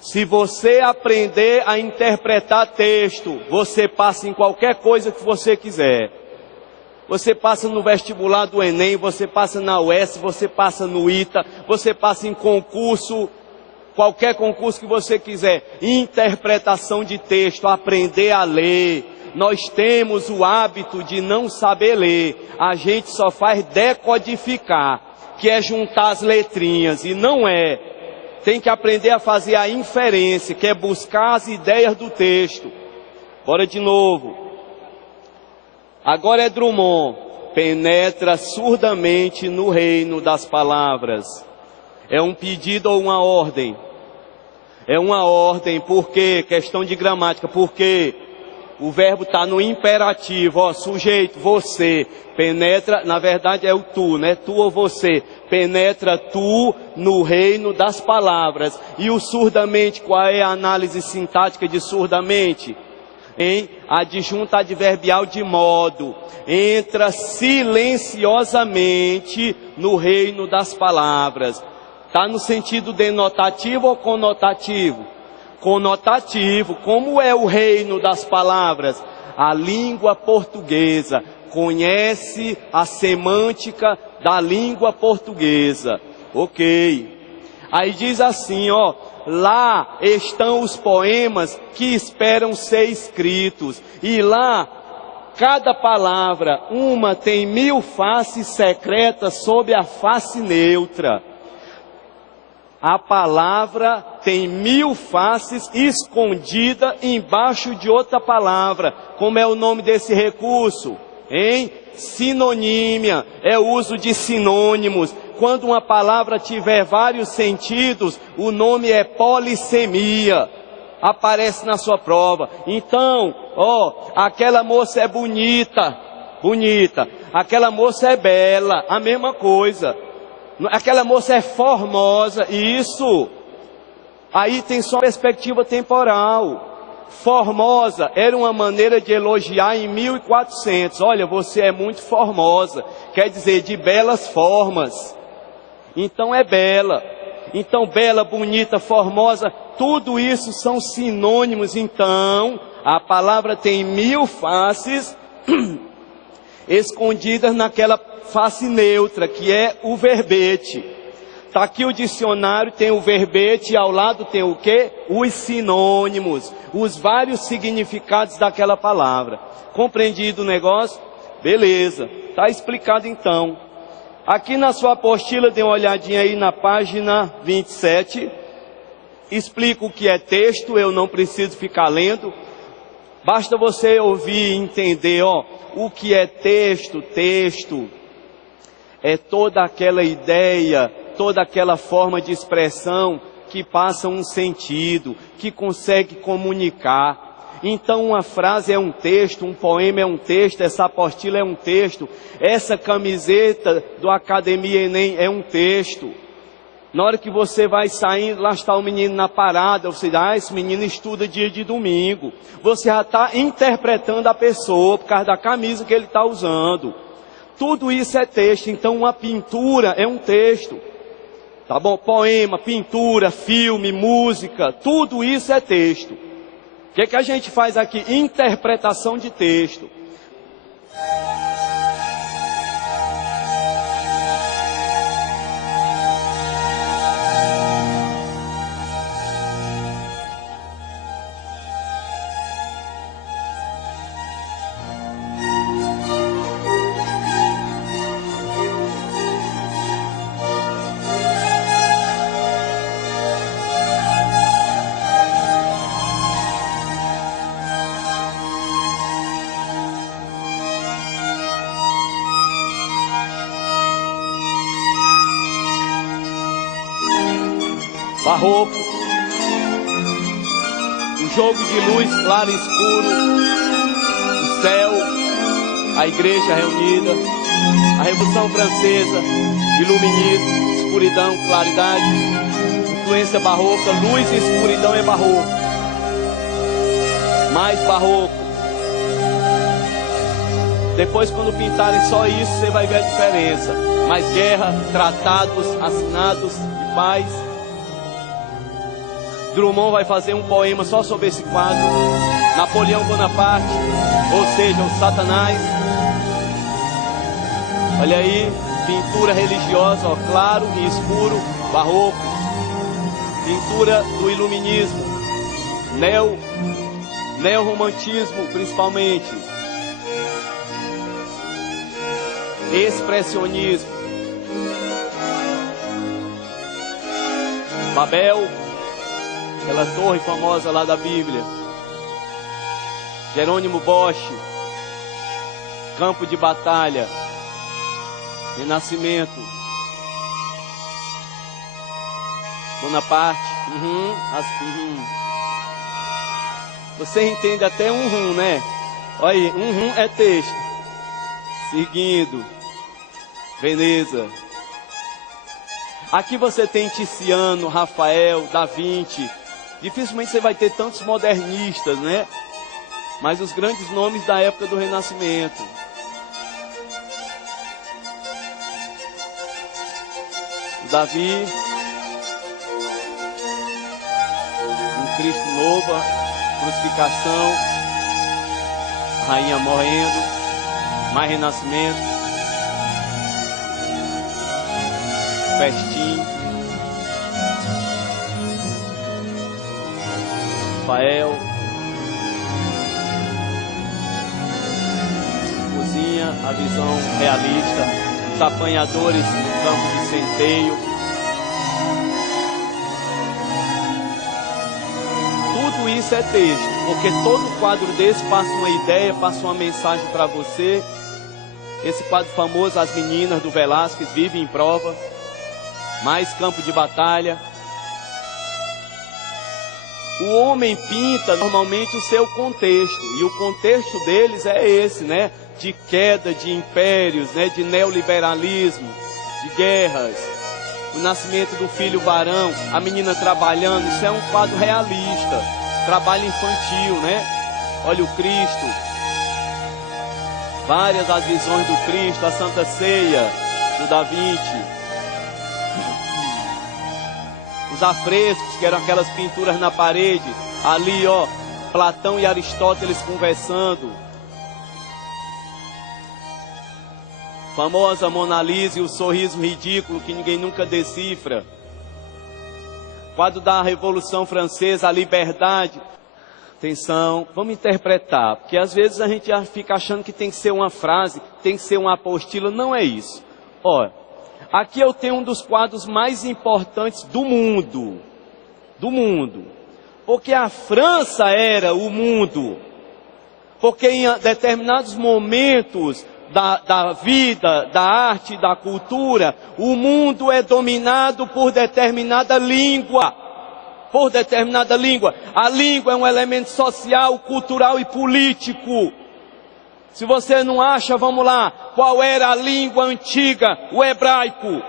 Se você aprender a interpretar texto, você passa em qualquer coisa que você quiser. Você passa no vestibular do Enem, você passa na UES, você passa no ITA, você passa em concurso, qualquer concurso que você quiser. Interpretação de texto, aprender a ler. Nós temos o hábito de não saber ler. A gente só faz decodificar, que é juntar as letrinhas, e não é. Tem que aprender a fazer a inferência, que é buscar as ideias do texto. Bora de novo. Agora é Drummond. Penetra surdamente no reino das palavras. É um pedido ou uma ordem? É uma ordem, por quê? Questão de gramática, porque o verbo está no imperativo, ó, sujeito, você. Penetra, na verdade é o tu, né? Tu ou você. Penetra tu no reino das palavras. E o surdamente, qual é a análise sintática de surdamente? Adjunta adverbial de modo. Entra silenciosamente no reino das palavras. Está no sentido denotativo ou conotativo? Conotativo. Como é o reino das palavras? A língua portuguesa conhece a semântica da língua portuguesa. Ok. Aí diz assim, ó. Lá estão os poemas que esperam ser escritos. E lá, cada palavra, uma tem 1000 faces secretas sob a face neutra. A palavra tem 1000 faces escondida embaixo de outra palavra. Como é o nome desse recurso? Sinonímia. É o uso de sinônimos. Quando uma palavra tiver vários sentidos, o nome é polissemia. Aparece na sua prova. Então, ó, aquela moça é bonita. Bonita. Aquela moça é bela. A mesma coisa. Aquela moça é formosa, isso. Aí tem só perspectiva temporal. Formosa era uma maneira de elogiar em 1400. Olha, você é muito formosa. Quer dizer, de belas formas. Então é bela. Então bela, bonita, formosa, tudo isso são sinônimos. Então, a palavra tem 1000 faces escondidas naquela face neutra, que é o verbete. Está aqui o dicionário, tem o verbete, e ao lado tem o quê? Os sinônimos, os vários significados daquela palavra. Compreendido o negócio? Beleza, está explicado então. Aqui na sua apostila, dê uma olhadinha aí na página 27. Explico o que é texto, eu não preciso ficar lendo. Basta você ouvir e entender, ó, o que é texto. Texto é toda aquela ideia, toda aquela forma de expressão que passa um sentido, que consegue comunicar. Então uma frase é um texto, um poema é um texto, essa apostila é um texto, essa camiseta do Academia Enem é um texto. Na hora que você vai saindo, lá está o menino na parada, você diz, esse menino estuda dia de domingo. Você já está interpretando a pessoa por causa da camisa que ele está usando. Tudo isso é texto, então uma pintura é um texto. Tá bom? Poema, pintura, filme, música, tudo isso é texto. O que é que a gente faz aqui? Interpretação de texto. Barroco, o jogo de luz, claro e escuro, o céu, a igreja reunida, a Revolução Francesa, iluminismo, escuridão, claridade, influência barroca, luz e escuridão é barroco, mais barroco. Depois, quando pintarem só isso, você vai ver a diferença. Mas guerra, tratados assinados de paz. Drummond vai fazer um poema só sobre esse quadro. Napoleão Bonaparte, ou seja, o Satanás. Olha aí, pintura religiosa, ó, claro e escuro, barroco. Pintura do iluminismo, neorromantismo principalmente. Expressionismo. Babel, aquela torre famosa lá da Bíblia. Jerônimo Bosch, campo de batalha. Renascimento. Bonaparte. Você entende até né? Olha aí, é texto. Seguindo. Veneza. Aqui você tem Tiziano, Rafael, Da Vinci. Dificilmente você vai ter tantos modernistas, né? Mas os grandes nomes da época do Renascimento. Davi. Um Cristo novo. Crucificação. Rainha morrendo. Mais Renascimento. Festim, Rafael, cozinha, a visão realista, os apanhadores no campo de centeio. Tudo isso é texto, porque todo quadro desse passa uma ideia, passa uma mensagem para você. Esse quadro famoso, As Meninas, do Velázquez, Vive em Prova. Mais campo de batalha. O homem pinta normalmente o seu contexto, e o contexto deles é esse, né? De queda de impérios, né? De neoliberalismo, de guerras, o nascimento do filho varão, a menina trabalhando. Isso é um quadro realista, trabalho infantil, né? Olha o Cristo, várias as visões do Cristo, a Santa Ceia do Da Vinci. Os afrescos, que eram aquelas pinturas na parede, ali ó, Platão e Aristóteles conversando. Famosa Mona Lisa e o sorriso ridículo que ninguém nunca decifra. Quadro da Revolução Francesa, a liberdade. Atenção, vamos interpretar, porque às vezes a gente fica achando que tem que ser uma frase, tem que ser uma apostila. Não é isso. Olha, aqui eu tenho um dos quadros mais importantes do mundo. Porque a França era o mundo. Porque em determinados momentos da vida, da arte, da cultura, o mundo é dominado por determinada língua. A língua é um elemento social, cultural e político. Se você não acha, vamos lá, qual era a língua antiga? O hebraico.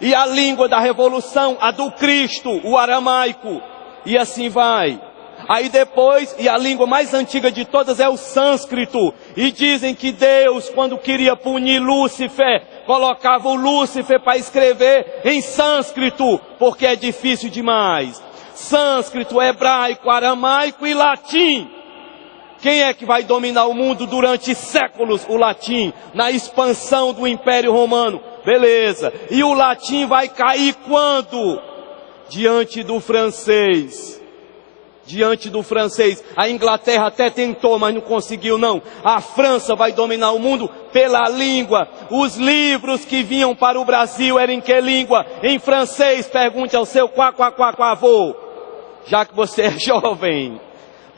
E a língua da revolução, a do Cristo, o aramaico. E assim vai. Aí depois, e a língua mais antiga de todas é o sânscrito. E dizem que Deus, quando queria punir Lúcifer, colocava o Lúcifer para escrever em sânscrito, porque é difícil demais. Sânscrito, hebraico, aramaico e latim. Quem é que vai dominar o mundo durante séculos? O latim, na expansão do Império Romano. Beleza. E o latim vai cair quando? Diante do francês. A Inglaterra até tentou, mas não conseguiu não. A França vai dominar o mundo pela língua. Os livros que vinham para o Brasil eram em que língua? Em francês. Pergunte ao seu avô. Já que você é jovem.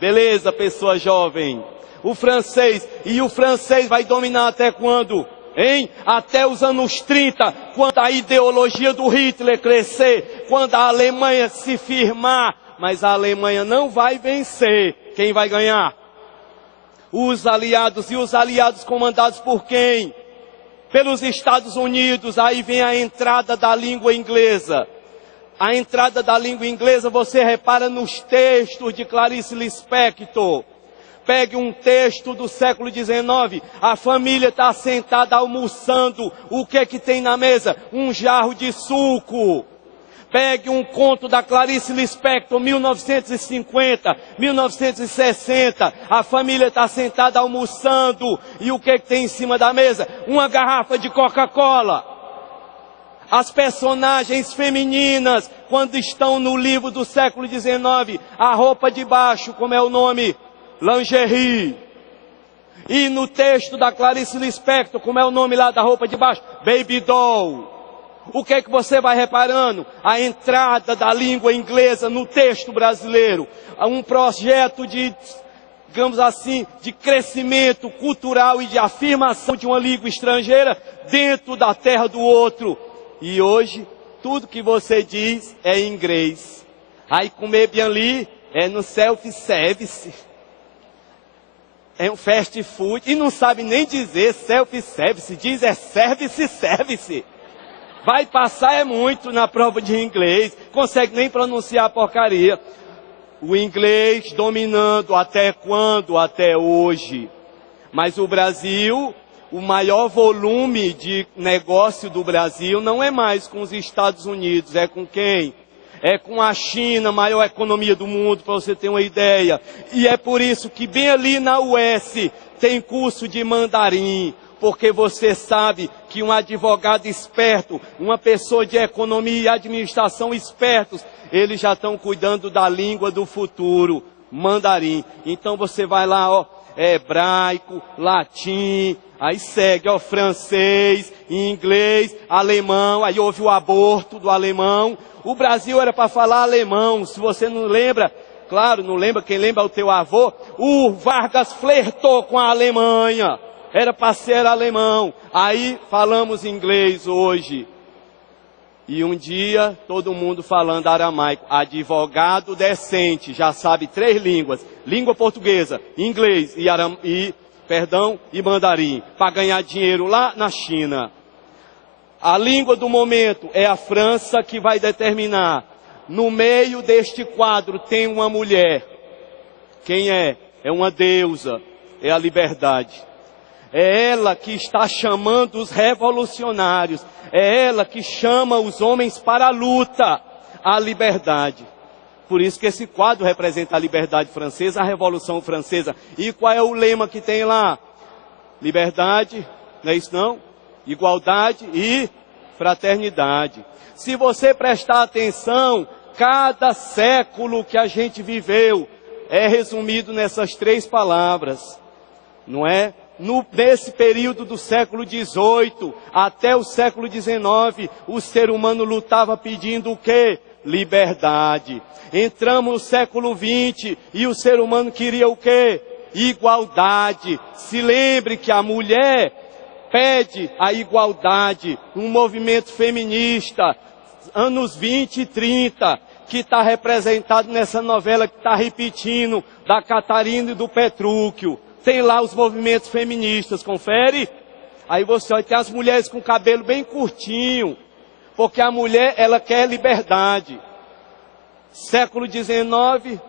Beleza, pessoa jovem. O francês. E o francês vai dominar até quando? Hein? Até os anos 30, quando a ideologia do Hitler crescer, quando a Alemanha se firmar. Mas a Alemanha não vai vencer. Quem vai ganhar? Os aliados. E os aliados comandados por quem? Pelos Estados Unidos. Aí vem a entrada da língua inglesa. A entrada da língua inglesa você repara nos textos de Clarice Lispector. Pegue um texto do século XIX, a família está sentada almoçando, o que é que tem na mesa? Um jarro de suco. Pegue um conto da Clarice Lispector, 1950, 1960, a família está sentada almoçando, e o que é que tem em cima da mesa? Uma garrafa de Coca-Cola. As personagens femininas, quando estão no livro do século XIX, a roupa de baixo, como é o nome? Lingerie. E no texto da Clarice Lispector, como é o nome lá da roupa de baixo? Baby doll. O que é que você vai reparando? A entrada da língua inglesa no texto brasileiro. Um projeto de, digamos assim, de crescimento cultural e de afirmação de uma língua estrangeira dentro da terra do outro. E hoje, tudo que você diz é em inglês. Aí comer bem ali é no self-service. É um fast food. E não sabe nem dizer self-service. Diz é service. Vai passar é muito na prova de inglês. Consegue nem pronunciar a porcaria. O inglês dominando até quando? Até hoje. Mas o Brasil, o maior volume de negócio do Brasil não é mais com os Estados Unidos. É com quem? É com a China, a maior economia do mundo, para você ter uma ideia. E é por isso que bem ali na UES tem curso de mandarim. Porque você sabe que um advogado esperto, uma pessoa de economia e administração espertos, eles já estão cuidando da língua do futuro, mandarim. Então você vai lá, ó, hebraico, latim, aí segue, ó, francês, inglês, alemão, aí houve o aborto do alemão. O Brasil era para falar alemão, se você não lembra, claro, não lembra, quem lembra é o teu avô, o Vargas flertou com a Alemanha. Era para ser alemão. Aí falamos inglês hoje. E um dia, todo mundo falando aramaico. Advogado decente, já sabe 3 línguas. Língua portuguesa, inglês e mandarim. Para ganhar dinheiro lá na China. A língua do momento é a França que vai determinar. No meio deste quadro tem uma mulher. Quem é? É uma deusa. É a liberdade. É ela que está chamando os revolucionários. É ela que chama os homens para a luta, a liberdade. Por isso que esse quadro representa a liberdade francesa, a Revolução Francesa. E qual é o lema que tem lá? Liberdade, não é isso não? Igualdade e fraternidade. Se você prestar atenção, cada século que a gente viveu é resumido nessas 3 palavras, não é? Nesse período do século XVIII até o século XIX, o ser humano lutava pedindo o quê? Liberdade. Entramos no século XX e o ser humano queria o quê? Igualdade. Se lembre que a mulher pede a igualdade, um movimento feminista, anos 20 e 30, que está representado nessa novela que está repetindo, da Catarina e do Petrúquio. Tem lá os movimentos feministas, confere? Aí você olha, tem as mulheres com cabelo bem curtinho, porque a mulher, ela quer liberdade. Século XIX,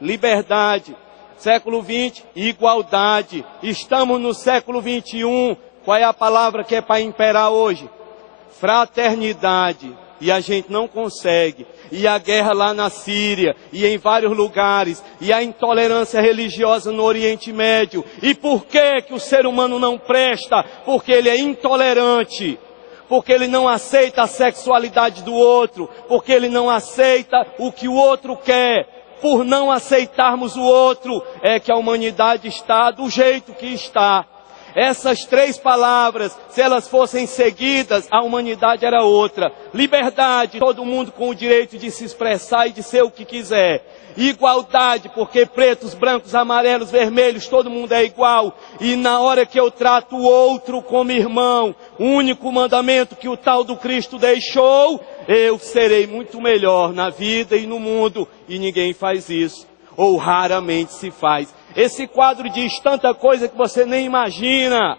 liberdade. Século XX, igualdade. Estamos no século XXI, qual é a palavra que é para imperar hoje? Fraternidade. E a gente não consegue. E a guerra lá na Síria, e em vários lugares, e a intolerância religiosa no Oriente Médio. E por que o ser humano não presta? Porque ele é intolerante, porque ele não aceita a sexualidade do outro, porque ele não aceita o que o outro quer. Por não aceitarmos o outro, é que a humanidade está do jeito que está. Essas 3 palavras, se elas fossem seguidas, a humanidade era outra. Liberdade, todo mundo com o direito de se expressar e de ser o que quiser. Igualdade, porque pretos, brancos, amarelos, vermelhos, todo mundo é igual. E na hora que eu trato o outro como irmão, o único mandamento que o tal do Cristo deixou, eu serei muito melhor na vida e no mundo. E ninguém faz isso, ou raramente se faz. Esse quadro diz tanta coisa que você nem imagina.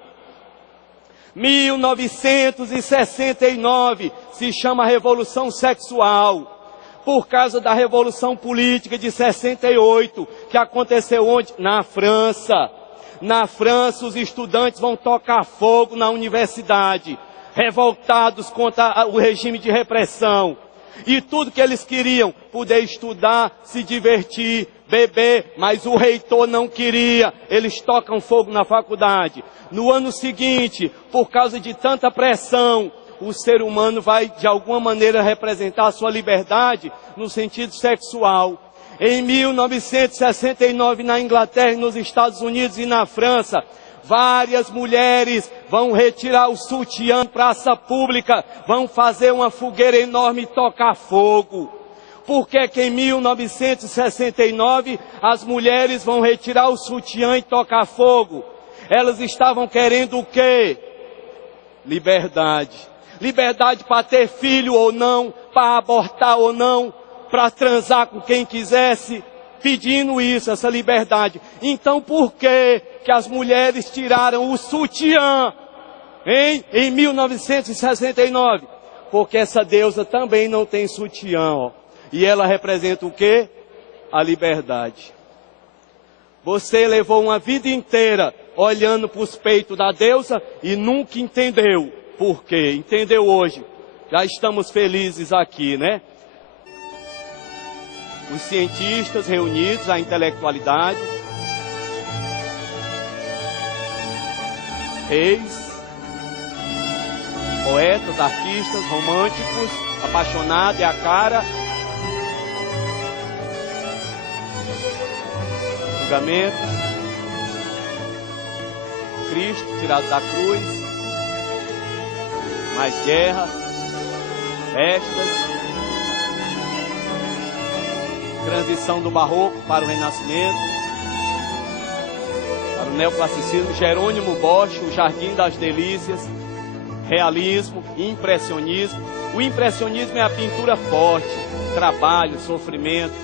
1969 se chama Revolução Sexual. por causa da Revolução Política de 68, que aconteceu onde? Na França. Na França, os estudantes vão tocar fogo na universidade, revoltados contra o regime de repressão. E tudo que eles queriam, poder estudar, se divertir, beber, mas o reitor não queria, eles tocam fogo na faculdade. No ano seguinte, por causa de tanta pressão, o ser humano vai de alguma maneira representar a sua liberdade no sentido sexual. Em 1969, na Inglaterra, nos Estados Unidos e na França, várias mulheres vão retirar o sutiã em praça pública, vão fazer uma fogueira enorme e tocar fogo. Por que que em 1969 as mulheres vão retirar o sutiã e tocar fogo? Elas estavam querendo o quê? Liberdade. Liberdade para ter filho ou não, para abortar ou não, para transar com quem quisesse, pedindo isso, essa liberdade. Então por que que as mulheres tiraram o sutiã em 1969? Porque essa deusa também não tem sutiã, ó. E ela representa o quê? A liberdade. Você levou uma vida inteira olhando para os peitos da deusa e nunca entendeu por quê. Entendeu hoje? Já estamos felizes aqui, né? Os cientistas reunidos, a intelectualidade, reis, poetas, artistas, românticos, apaixonados, é a cara, julgamentos, Cristo tirado da cruz, mais guerra, festas, transição do barroco para o renascimento, para o neoclassicismo, Jerônimo Bosch, o Jardim das Delícias, realismo, impressionismo. O impressionismo é a pintura forte, trabalho, sofrimento.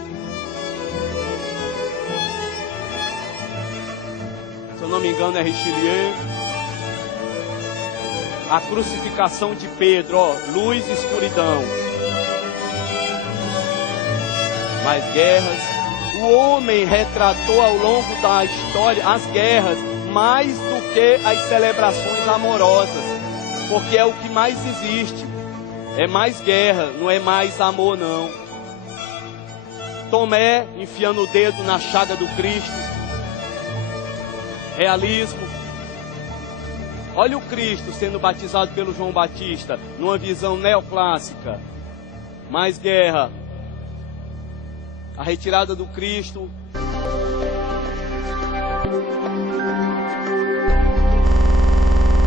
Se eu não me engano é Richelieu. A crucificação de Pedro, ó, luz e escuridão. Mais guerras. O homem retratou ao longo da história as guerras mais do que as celebrações amorosas, porque é o que mais existe. É mais guerra, não é mais amor não. Tomé enfiando o dedo na chaga do Cristo. Realismo. Olha o Cristo sendo batizado pelo João Batista, numa visão neoclássica. Mais guerra. A retirada do Cristo.